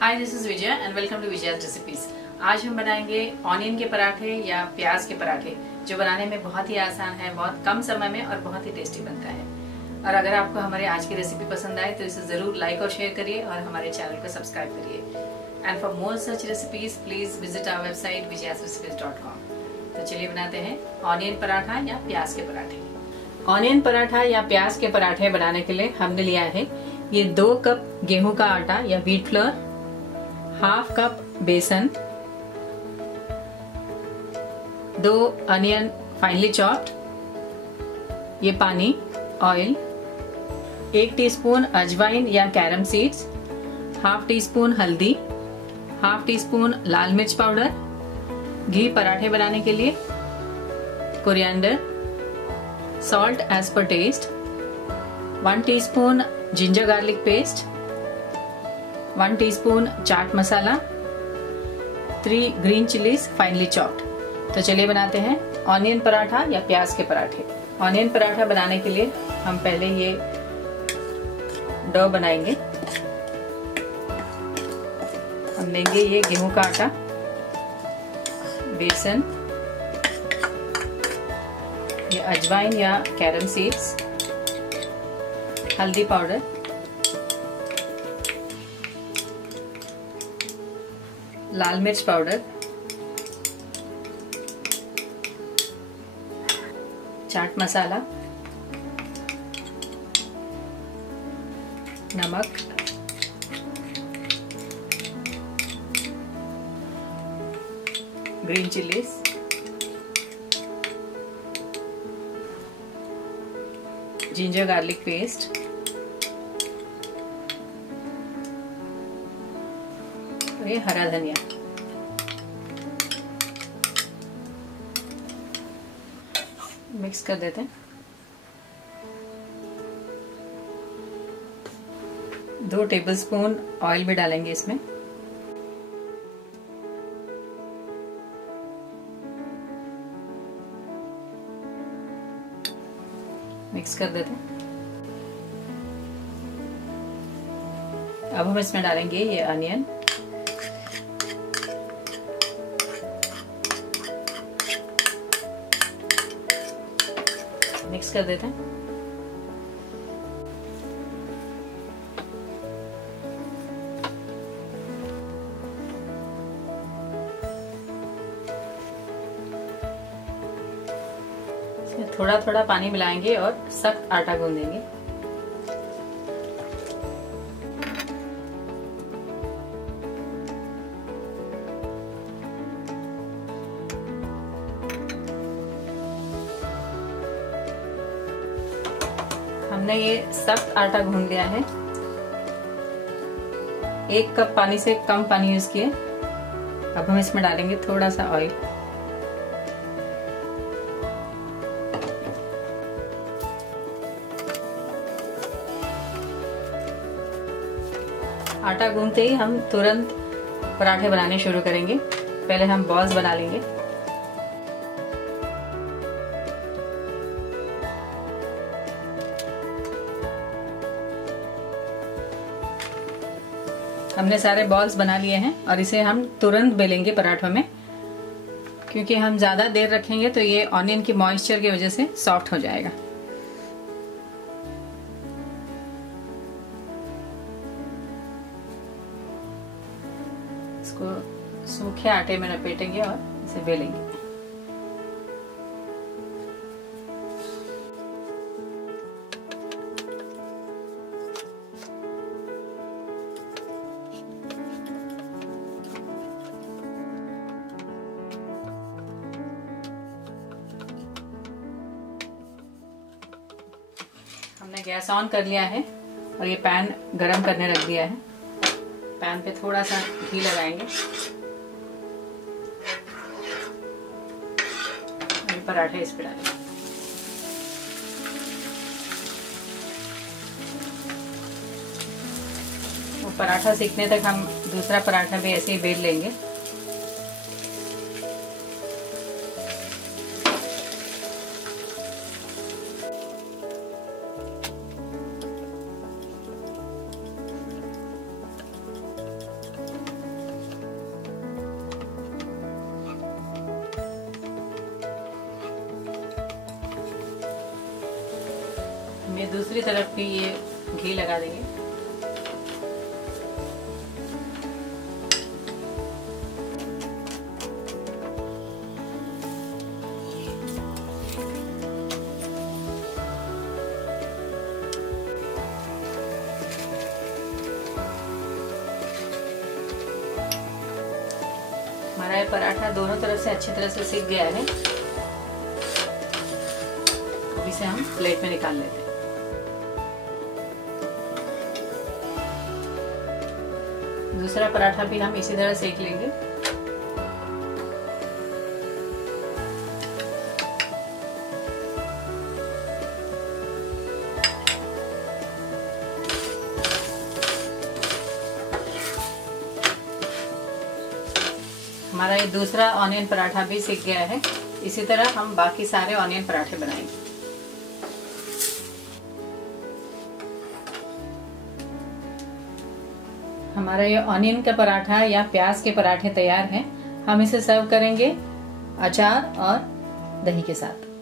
Hi, this is Vijay and welcome to Vijaya's recipes. आज हम बनाएंगे ऑनियन के पराठे या प्याज के पराठे, जो बनाने में बहुत ही आसान है, बहुत कम समय में और बहुत ही टेस्टी बनता है। और अगर आपको हमारे आज की रेसिपी पसंद आए तो इसे जरूर लाइक और शेयर करिए और हमारे चैनल को सब्सक्राइब करिए। And for more such recipes please visit our website vijayasrecipes.com। तो चलिए बनाते हैं ऑनियन पराठा या प्याज के पराठे। ऑनियन पराठा या प्याज के पराठे बनाने के लिए हमने लिया है ये 2 कप गेहूं का आटा या व्हीट फ्लोर, हाफ कप बेसन, 2 अनियन फाइनली चॉप्ड, ये पानी, ऑयल, 1 टीस्पून अजवाइन या carom seeds, half teaspoon हल्दी, हाफ टी स्पून लाल मिर्च पाउडर, घी पराठे बनाने के लिए, coriander, salt as per taste, 1 teaspoon ginger garlic paste, 1 teaspoon chaat masala, 3 green chillies finally chopped. तो चलिए बनाते हैं ऑनियन पराठा या प्याज के पराठे। ऑनियन पराठा बनाने के लिए हम पहले ये डो बनाएंगे। हम लेंगे ये गेहूं का आटा, बेसन, ये अजवाइन या कैरम सीड्स, हल्दी पाउडर, लाल मिर्च पाउडर, चाट मसाला, नमक, green chillies, ginger garlic paste, और ये हरा धनिया। मिक्स कर देते हैं। 2 टेबलस्पून ऑयल भी डालेंगे इसमें। मिक्स कर देते हैं। अब हम इसमें डालेंगे ये अनियन, मिक्स कर देते हैं। इसमें थोड़ा थोड़ा पानी मिलाएंगे और सख्त आटा गूंदेंगे। हमने ये सख्त आटा गूंद लिया है। 1 कप पानी से कम पानी यूज किए। अब हम इसमें डालेंगे थोड़ा सा ऑयल। आटा गूंदते ही हम तुरंत पराठे बनाने शुरू करेंगे। पहले हम बॉल्स बना लेंगे। हमने सारे बॉल्स बना लिए हैं और इसे हम तुरंत बेलेंगे पराठों में, क्योंकि हम ज्यादा देर रखेंगे तो ये ऑनियन की मॉइस्चर की वजह से सॉफ्ट हो जाएगा। इसको सूखे आटे में लपेटेंगे और इसे बेलेंगे। हमने गैस ऑन कर लिया है और ये पैन गरम करने रख दिया है। पैन पे थोड़ा सा घी लगाएंगे और पराठे इस पे डालेंगे। वो पराठा सीखने तक हम दूसरा पराठा भी ऐसे ही बेल लेंगे। मैं दूसरी तरफ भी ये घी लगा देंगे। हमारा ये पराठा दोनों तरफ से अच्छी तरह से सिक गया है। अब इसे हम प्लेट में निकाल लेते हैं। दूसरा पराठा भी हम इसी तरह सेक लेंगे। हमारा ये दूसरा ऑनियन पराठा भी सिक गया है। इसी तरह हम बाकी सारे ऑनियन पराठे बनाएंगे। हमारा ये ऑनियन का पराठा या प्याज के पराठे तैयार हैं। हम इसे सर्व करेंगे अचार और दही के साथ।